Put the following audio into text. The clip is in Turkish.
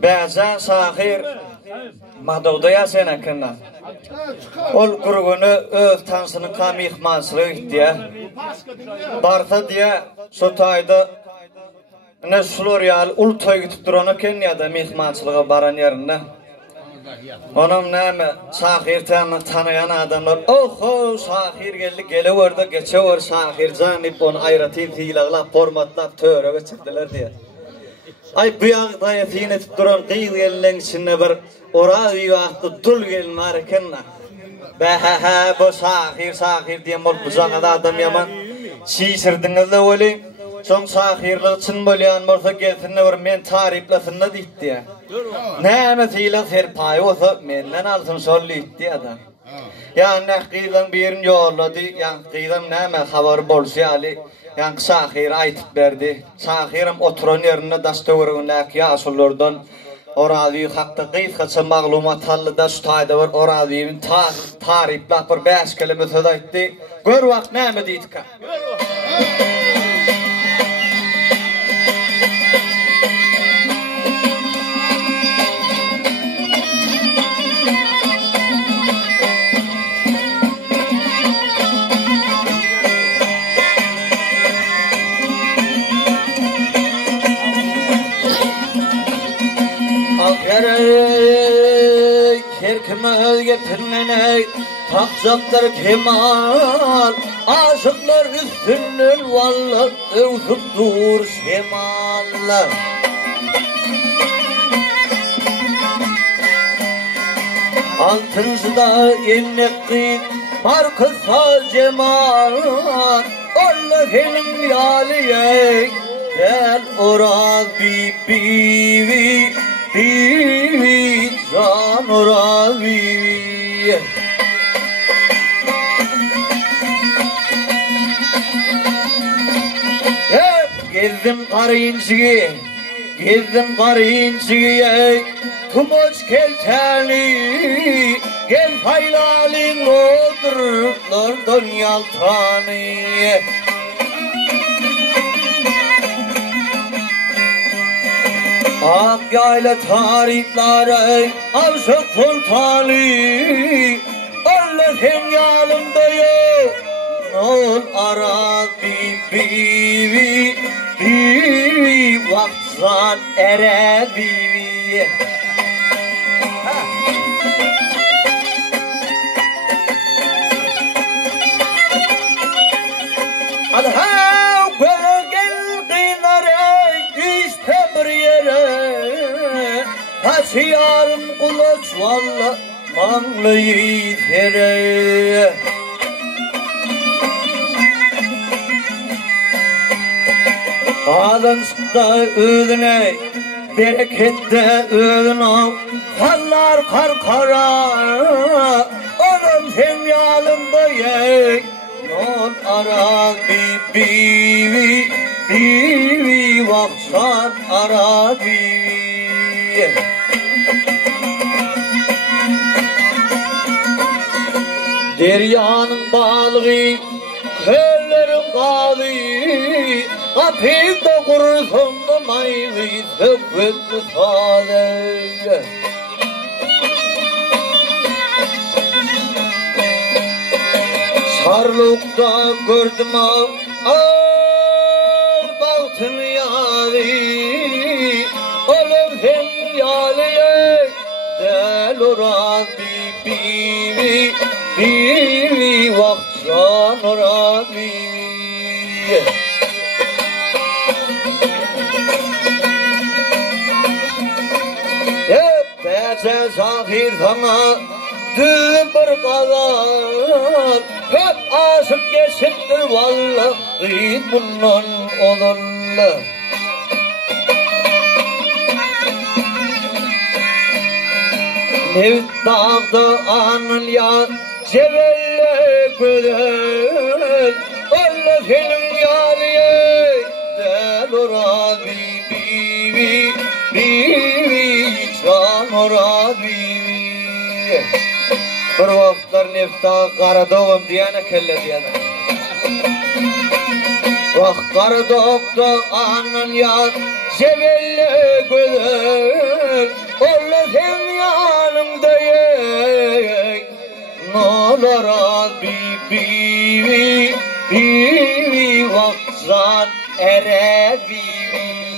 Bəzən sahir Madovdaya sen hakkında. Ol gurgunu öz tansının kam yıkmasılığı diye. Barta diye sotayda ne Florial ultoy gitip durana Kenya'da mihmansılığa baran yerinde. Onun neyme sahir tanıyan adamlar. Oh sahir geldi geliverdi geçiver sahir zanip onu ayratayım hilagla formatlap töre çıktılar diye. Ay bu yağda yetine etip duran kıyıl gelin içinde bir oravi vaxtı dul gelin harikenne. Behehe bu sahir diye mol buzağada adam yaman. Şişirdiniz de öyle. Son sahirlik için bolayan morsa gelsinne bir men tariflasınna deyip diye. Neyme fiilat her payı olsa menden alsın sollu itti adam. Yani kıyıdan birini yolladı. Yani kıyıdan neyme haber bolsa ali. Yani sahir aytıp verdi. Sahirim oturan yerine dastavurunlaki yasullardan oraviyi hakta qıyıt kaça maglumat hallıda şutayda var. Oraviyin tariflah bir 5 kilometre da itti. Gör vakt neyme deydik ha. Herkime getirmene takacaklar kemal. Aşıklar üstünden valla övüp dur şemal. Altıncıda yenekkin markasa cemal. Allah'ın yaliye gel ora bibi can oravi. Hep gezdim karıncıya Kumoç kelteni gel haylalin odur Lordon yaltanı. Ak yayla tarifleri avşak sultani. Allah'ın yanımda yok ol ara bibi vaksan ere bibi. Alhav gel kınare işte bir yere. Taşıyarım kulaç valla manlıyı tere. Adamsıkta ödüne berekette ödüne kallar kar karar. Onun hem yanımda ye non ara bibi vaksan ara bibi. Deryanın balığı köllerin kalı. Kapıda kursun da maylı tövbetti sade. Sarlıkta gördüm ağır baltın yâri. Oğlum hem yâliye del oran bibi vaksan oran bibi. Sen sahir sana düğün bir kadar. Hep aşık geçittir vallahi bundan olurlar. Nevt dağda anıl ya cebelle güzel. Allah'ın yâriye del ora bibi can ora bibi. Bir vaxtlar nefta Qaradağım diyene kelle diyene. Vaxt Qaradağda anın ya cebelle güzel. olara bibi vakzat ere bibi